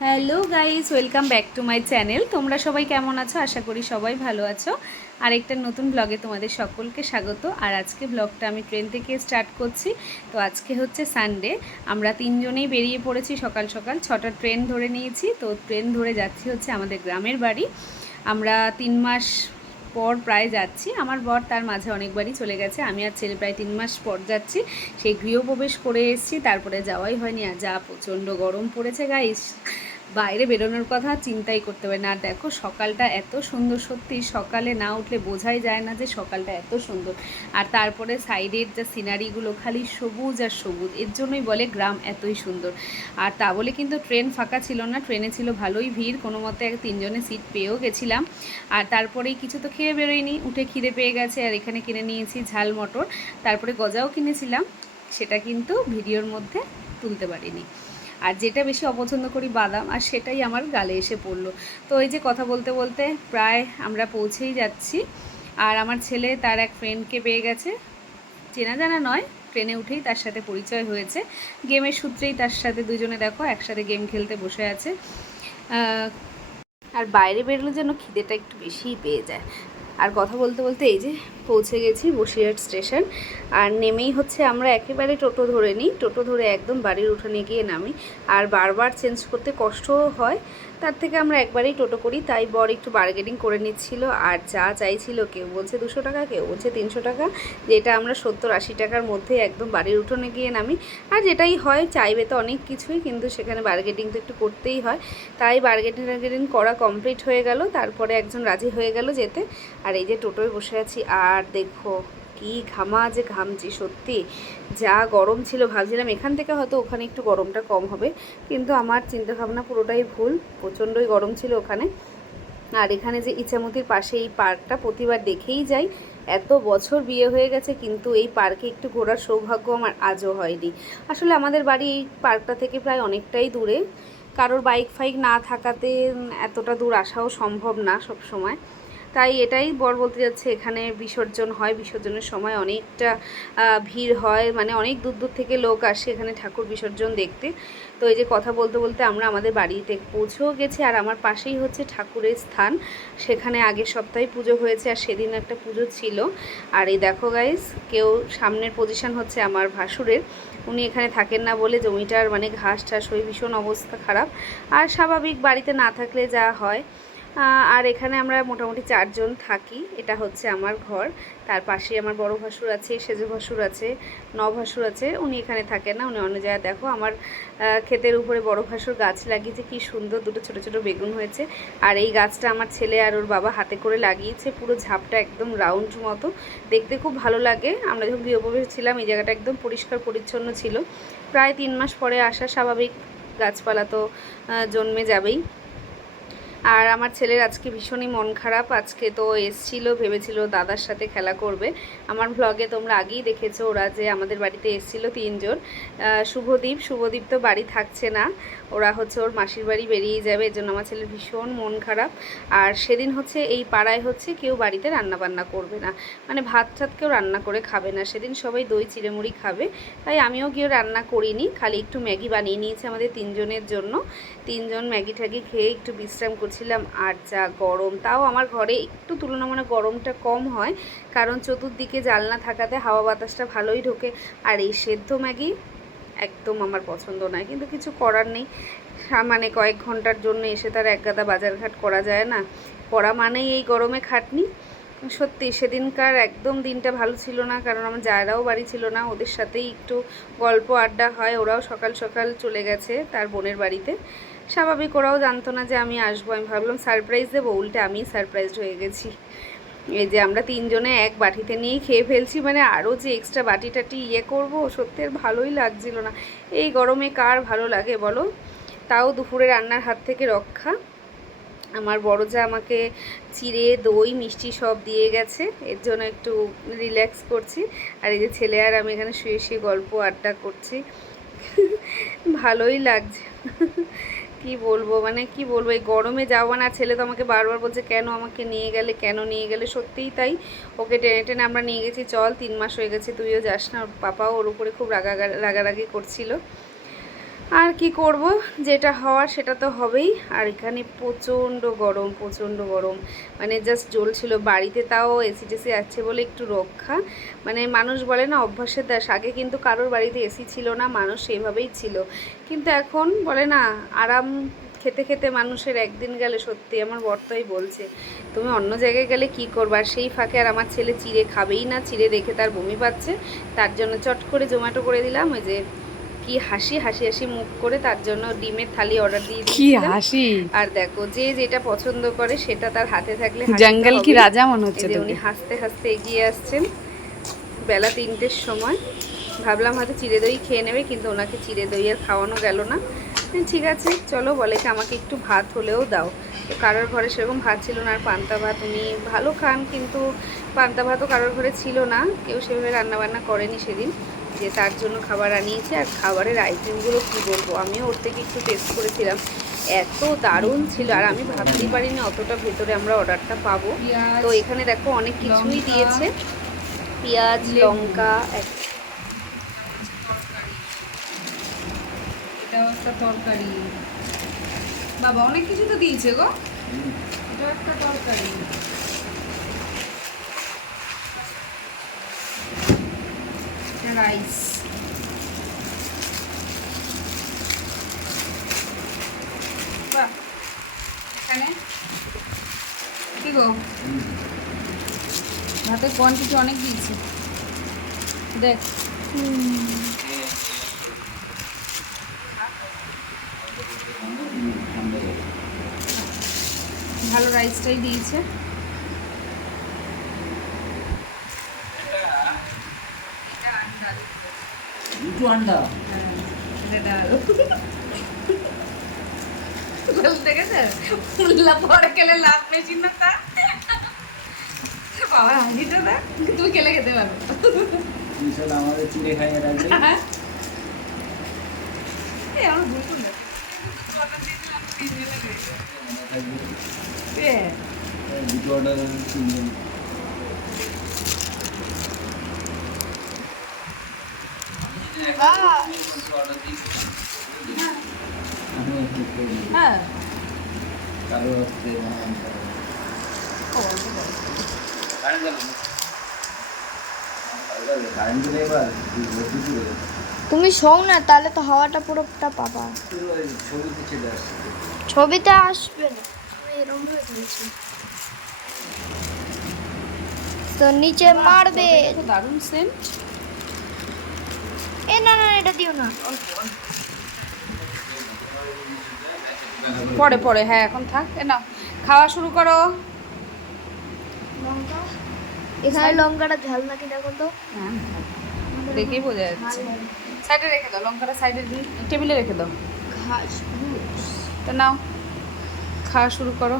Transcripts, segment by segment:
Hello guys welcome back to my channel. তোমরা সবাই কেমন আছো? আশা করি সবাই ভালো আছো। আর একটা নতুন ব্লগে তোমাদের সকলকে স্বাগত। আর আজকে ব্লগটা আমি ট্রেন থেকে স্টার্ট করছি। তো আজকে হচ্ছে সানডে। আমরা তিনজনেই বেরিয়ে পড়েছি সকাল সকাল। ছটা ট্রেন ধরে নিয়েছি। তো ট্রেন ধরে যাচ্ছি হচ্ছে আমাদের গ্রামের বাড়ি। আমরা তিন মাস পর প্রায় যাচ্ছি। আমার বর তার মাঝে অনেকবারই চলে গেছে। আমি আর ছেলে প্রায় তিন মাস পর যাচ্ছি। সেই গৃহপ্রবেশ করে এসেছি। তারপরে যাওয়াই হয়নি। আর যা প্রচণ্ড গরম পড়েছে গাইস বাইরে বেরোনোর কথা চিন্তাই করতে পারি না। আর দেখো, সকালটা এত সুন্দর সত্যি। সকালে না উঠলে বোঝাই যায় না যে সকালটা এত সুন্দর। আর তারপরে সাইডের যা সিনারিগুলো খালি সবুজ আর সবুজ, এর জন্যই বলে গ্রাম এতই সুন্দর। আর তা বলে কিন্তু ট্রেন ফাঁকা ছিল না, ট্রেনে ছিল ভালোই ভিড়। কোনো মতে এক তিনজনে সিট পেয়েও গেছিলাম। আর তারপরেই কিছু তো খেয়ে বেরোয়নি, উঠে খিদে পেয়ে গেছে। আর এখানে কিনে নিয়েছি ঝাল মটর। তারপরে গজাও কিনেছিলাম। সেটা কিন্তু ভিডিওর মধ্যে তুলতে পারিনি। আর যেটা বেশি অপছন্দ করি বাদাম, আর সেটাই আমার গালে এসে পড়ল। তো এই যে কথা বলতে বলতে প্রায় আমরা পৌঁছেই যাচ্ছি। আর আমার ছেলে তার এক ফ্রেন্ডকে পেয়ে গেছে। চেনা জানা নয় ট্রেনে উঠেই তার সাথে পরিচয় হয়েছে। গেমের সূত্রেই তার সাথে দুজনে দেখো একসাথে গেম খেলতে বসে আছে। আর বাইরে বেরোলে যেন খিদেটা একটু বেশিই পেয়ে যায়। আর কথা বলতে বলতে এই যে পৌঁছে গেছি বসিরহাট স্টেশন। আর নেমেই হচ্ছে আমরা একেবারে টোটো ধরে নিই। টোটো ধরে একদম বাড়ির উঠানে গিয়ে নামি। আর বারবার চেঞ্জ করতে কষ্টও হয়। তার থেকে আমরা একবারেই টোটো করি, তাই বর একটু বার্গেনিং করে নিচ্ছিল। আর যা চাইছিল, কেউ বলছে দুশো টাকা, কেউ বলছে তিনশো টাকা। যেটা আমরা সত্তর আশি টাকার মধ্যে একদম বাড়ির উঠোনে গিয়ে নামি। আর যেটাই হয়, চাইবে তো অনেক কিছুই, কিন্তু সেখানে বার্গেটিং তো একটু করতেই হয়। তাই বার্গেটিং টার্গেটিং করা কমপ্লিট হয়ে গেল। তারপরে একজন রাজি হয়ে গেল যেতে। আর এই যে টোটোয় বসে আছি, আর দেখো কি ঘামা যে ঘামছি, সত্যি। যা গরম ছিল ভাবছিলাম এখান থেকে হয়তো ওখানে একটু গরমটা কম হবে, কিন্তু আমার চিন্তাভাবনা পুরোটাই ভুল, প্রচণ্ডই গরম ছিল ওখানে। আর এখানে যে ইচ্ছামতির পাশে এই পার্কটা প্রতিবার দেখেই যাই, এত বছর বিয়ে হয়ে গেছে, কিন্তু এই পার্কে একটু ঘোরার সৌভাগ্য আমার আজও হয়নি। আসলে আমাদের বাড়ি এই পার্কটা থেকে প্রায় অনেকটাই দূরে। কারোর বাইক ফাইক না থাকাতে এতটা দূর আসাও সম্ভব না সব সময় তাই এটাই বর বলতে যাচ্ছে, এখানে বিসর্জন হয়, বিসর্জনের সময় অনেকটা ভিড় হয় মানে অনেক দূর দূর থেকে লোক আসে এখানে ঠাকুর বিসর্জন দেখতে। তো এই যে কথা বলতে বলতে আমরা আমাদের বাড়িতে পৌঁছেও গেছি, আর আমার পাশেই হচ্ছে ঠাকুরের স্থান। সেখানে আগের সপ্তাহে পুজো হয়েছে, আর সেদিন একটা পুজো ছিল। আর এই দেখো গাইস কেউ সামনের পজিশন হচ্ছে আমার ভাসুরের। উনি এখানে থাকেন না বলে জমিটার মানে ঘাস টাস হয়ে ভীষণ অবস্থা খারাপ। আর স্বাভাবিক বাড়িতে না থাকলে যা হয়। আর এখানে আমরা মোটামুটি চারজন থাকি। এটা হচ্ছে আমার ঘর। তার পাশে আমার বড় ভাসুর আছে, সেজ ভাসুর আছে ন ভাসুর আছে, উনি এখানে থাকেন না, উনি অন্য জায়গায়। দেখো, আমার ক্ষেতের উপরে বড় ভাসুর গাছ লাগিয়েছে, কি সুন্দর দুটো ছোট ছোট বেগুন হয়েছে। আর এই গাছটা আমার ছেলে আর ওর বাবা হাতে করে লাগিয়েছে, পুরো ঝাপটা একদম রাউন্ড মতো। দেখতে খুব ভালো লাগে। আমরা যখন গৃহপ্রবেশ ছিলাম, এই জায়গাটা একদম পরিষ্কার পরিচ্ছন্ন ছিল। প্রায় তিন মাস পরে আসা স্বাভাবিক, গাছপালা তো জন্মে যাবেই। আর আমার ছেলের আজকে ভীষণই মন খারাপ। আজকে তো এসছিল, ভেবেছিল দাদার সাথে খেলা করবে। আমার ভ্লগে তোমরা আগেই দেখেছ ওরা যে আমাদের বাড়িতে এসছিল তিনজন। শুভদীপ শুভদীপ তো বাড়ি থাকছে না। ওরা হচ্ছে ওর মাসির বাড়ি বেরিয়ে যাবে এর জন্য আমার ছেলের ভীষণ মন খারাপ। আর সেদিন হচ্ছে এই পাড়ায় হচ্ছে কেউ বাড়িতে রান্না বান্না করবে না। মানে ভাত টাত কেউ রান্না করে খাবে না। সেদিন সবাই দই চিড়েমুড়ি খাবে। তাই আমিও গিয়ে রান্না করিনি, খালি একটু ম্যাগি বানিয়ে নিয়েছি আমাদের তিনজনের জন্য। তিনজন ম্যাগি ঠ্যাগি খেয়ে একটু বিশ্রাম করছিলাম আর যা গরম। তাও আমার ঘরে একটু তুলনামূলক গরমটা কম হয়, কারণ চতুর্দিকে জানলা থাকাতে হাওয়া বাতাসটা ভালোই ঢোকে। আর এই সেদ্ধ ম্যাগি একদম আমার পছন্দ নয়, কিন্তু কিছু করার নেই। মানে কয়েক ঘণ্টার জন্য এসে তার একগাদা বাজারঘাট করা যায় না। করা মানেই এই গরমে খাটনি। সত্যি, সেদিনকার একদম দিনটা ভালো ছিল না, কারণ আমার যারাও বাড়ি ছিল না। ওদের সাথেই একটু গল্প আড্ডা হয়, ওরাও সকাল সকাল চলে গেছে তার বোনের বাড়িতে। স্বাভাবিক ওরাও জানতো না যে আমি আসব। আমি ভাবলাম সারপ্রাইজ দেবো। উল্টে আমি সারপ্রাইজড হয়ে গেছি। এই যে আমরা তিনজনে এক বাটিতে নিয়েই খেয়ে ফেলছি মানে আরও যে এক্সট্রা বাটি টাটি ইয়ে করব, সত্যি আর ভালোই লাগছিল না। এই গরমে কার ভালো লাগে বলো? তাও দুপুরে রান্নার হাত থেকে রক্ষা। আমার বড় যা আমাকে চিড়ে, দই, মিষ্টি সব দিয়ে গেছে। এর জন্য একটু রিল্যাক্স করছি। আর এই যে ছেলে আর আমি এখানে শুয়ে শুয়ে গল্প আড্ডা করছি। ভালোই লাগছে। কি বলব? মানে কি বলব? এই গরমে যাওয়া না, ছেলে তো আমাকে বারবার বলছে, কেন আমাকে নিয়ে গেলে? কেন নিয়ে গেলে? সত্যিই তাই। ওকে টেনে টেনে আমরা নিয়ে গেছি। চল, তিন মাস হয়ে গেছে, তুইও যাস না। পাপাও ওর উপরে খুব রাগা রাগারাগি করছিল। আর কি করব? যেটা হওয়ার সেটা তো হবেই। আর এখানে প্রচণ্ড গরম প্রচণ্ড গরম। মানে জাস্ট জ্বলছিল। বাড়িতে তাও এসি টেসি আছে বলে একটু রক্ষা। মানে মানুষ বলে না, অভ্যাসের দাস। আগে কিন্তু কারোর বাড়িতে এসি ছিল না, মানুষ সেইভাবেই ছিল। কিন্তু এখন বলে না, আরাম খেতে খেতে মানুষের একদিন গেলে সত্যি আমার বর্তাই বলছে, তুমি অন্য জায়গায় গেলে কি করবা? সেই ফাঁকে আর আমার ছেলে চিড়ে খাবেই না, চিড়ে রেখে তার বমি পাচ্ছে। তার জন্য চট করে জোম্যাটো করে দিলাম। ওই যে কি হাসি হাসি হাসি মুখ করে তার জন্য ডিমের থালি অর্ডার দিয়ে কি হাসি। আর দেখো যে যেটা পছন্দ করে সেটা তার হাতে থাকলে জঙ্গল কি রাজা মনে হচ্ছে উনি হাসতে হাসতে এগিয়ে আসছেন। বেলা তিনটের সময়। ভাবলাম হয়তো চিড়ে দই খেয়ে নেবে কিন্তু ওনাকে চিড়ে দই আর খাওয়ানো গেল না। ঠিক আছে চলো বলে কি আমাকে একটু ভাত হলেও দাও। তো কারোর ঘরে সেরকম ভাত ছিল না আর পান্তা ভাত উনি ভালো খান কিন্তু পান্তা ভাতও কারোর ঘরে ছিল না। কেউ সেভাবে রান্নাবান্না করেনি সেদিন। যে তার জন্য খাবার আনিয়েছে আর খাবারের আইটেমগুলো কী বলব? আমিও ওর থেকে একটু টেস্ট করেছিলাম। এত দারুণ ছিল আর আমি ভাবতেই পারিনি অতটা ভেতরে আমরা অর্ডারটা পাবো। তো এখানে দেখো অনেক কিছুই দিয়েছে। পেঁয়াজ লঙ্কা এটাও একটা তরকারি। বাবা অনেক কিছু তো দিয়েছে গো। এটাও একটা তরকারি। রাইস বাহ এখানে কি গো ভাতের কোয়ান্টিটি অনেক দিয়েছে দেখ ভালো রাইসটাই দিয়েছে দুটো আন্ডা দেখেছে উল্লা পরে খেলে লাভ বেশি না তা বাবা হাসিটা দেখ তুমি খেলে খেতে পারো মিশন আমাদের চিড়ে খাইয়ে রাখবে এই আমার ভুল করলে দুটো অর্ডার তিনজন আমি একটু করে দিই। হ্যাঁ কারও হচ্ছে ও, অল্প বড়। কারেন্ট দিলে এবার ভর্তি করে তুমি শোও না তাহলে তো হাওয়াটা পুরোটা পাবা। ছবিতে আসবে না। তো নিচে মারবে। দারুণ সেন্ট এ না না এটা দিও না। পরে পরে হ্যাঁ এখন থাক। এ না খাওয়া শুরু করো। লঙ্কা? এখানে লঙ্কাটা ঝাল নাকি দেখো তো? হ্যাঁ দেখেই বোঝা যাচ্ছে। সাইডে রেখে দাও লঙ্কাটা সাইডে টেবিলে রেখে দাও। ঘাস তো নাও খাওয়া শুরু করো।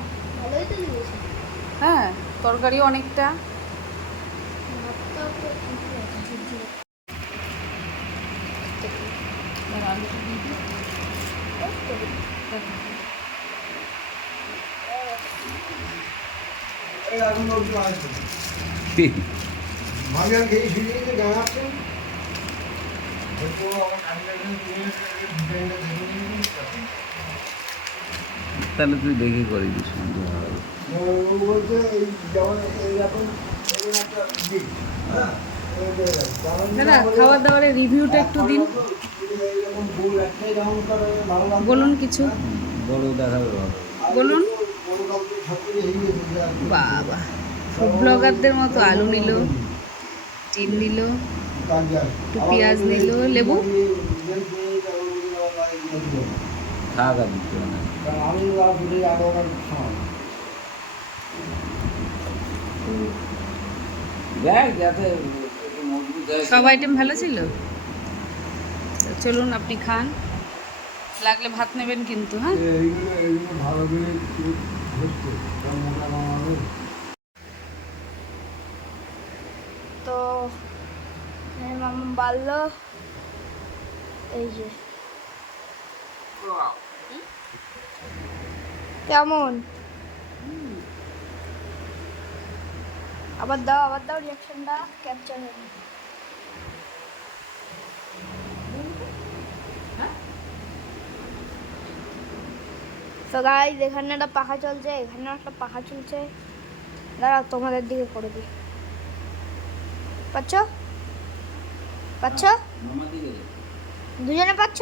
হ্যাঁ তরকারি অনেকটা ভাতটাও তো ঠিকই আছে, ঝুরঝুরে। এবার আলুটা দিয়ে দিই। ভাবিয়ান খেয়ে শুয়ে যে জানাচ্ছেন হয়তো আমার কান্নাটা দিয়ে ডিজাইনটা দেখে নিয়েছেন তাহলে তুই দেখে করে দিস বলছে এই যেমন হ্যাঁ এই যে যেমন দাদা খাবার দাবারের রিভিউটা একটু দিন বলুন কিছু বলুন। বাবা ফুড ব্লগারদের মতো আলু নিল ডিম নিল। একটু পেঁয়াজ নিল, লেবু? দেখ যাতে সব আইটেম ভালো ছিল? চলুন আপনি খান। লাগলে ভাত নেবেন কিন্তু হ্যাঁ? তো মামা বাড়লো। এই যে। কেমন? আবার দাও আবার দাও রিয়াকশনটা ক্যাপচার হবে তো গাইজ এখানে একটা পাখা চলছে এখানে একটা পাখা চলছে। দাঁড়া তোমাদের দিকে করে দিই। পাচ্ছ? পাচ্ছ। দুজনে পাচ্ছ?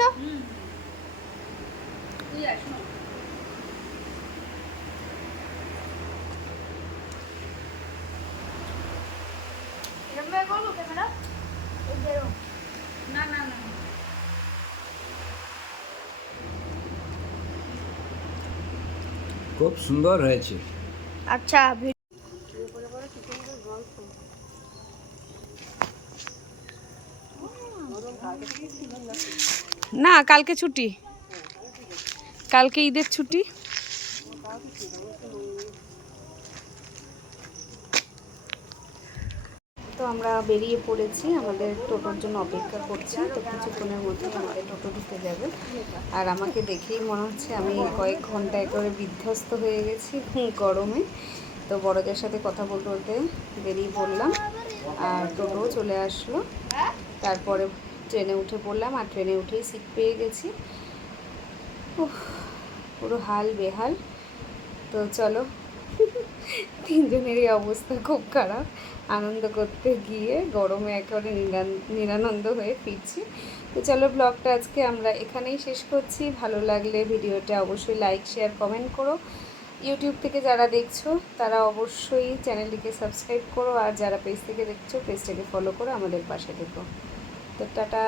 ক্যামেরা এই যে এরকম। না না না খুব সুন্দর হয়েছে। আচ্ছা না কালকে ছুটি। কালকে ঈদের ছুটি। তো আমরা বেরিয়ে পড়েছি, আমাদের টোটোর জন্য অপেক্ষা করছি, তো কিছুক্ষণের মধ্যে আমাদের টোটো ঢুকে যাবে। আর আমাকে দেখেই মনে হচ্ছে আমি কয়েক ঘণ্টা একেবারে বিধ্বস্ত হয়ে গেছি গরমে। তো বড়দের সাথে কথা বলতে বলতে বেরিয়ে পড়লাম, আর টোটোও চলে আসলো। তারপরে ট্রেনে উঠে পড়লাম, আর ট্রেনে উঠেই সিট পেয়ে গেছি। পুরো হাল বেহাল। তো চলো, তিনজনেরই অবস্থা খুব খারাপ। আনন্দ করতে গিয়ে গরমে একেবারে নিরান- নিরানন্দ হয়ে ফিরছি। তো চলো ব্লগটা আজকে আমরা এখানেই শেষ করছি। ভালো লাগলে ভিডিওটা অবশ্যই লাইক শেয়ার কমেন্ট করো। ইউটিউব থেকে যারা দেখছ, তারা অবশ্যই চ্যানেলটিকে সাবস্ক্রাইব করো। আর যারা পেজ থেকে দেখছ পেজটাকে ফলো করো আমাদের পাশে দেখো তো টাটা!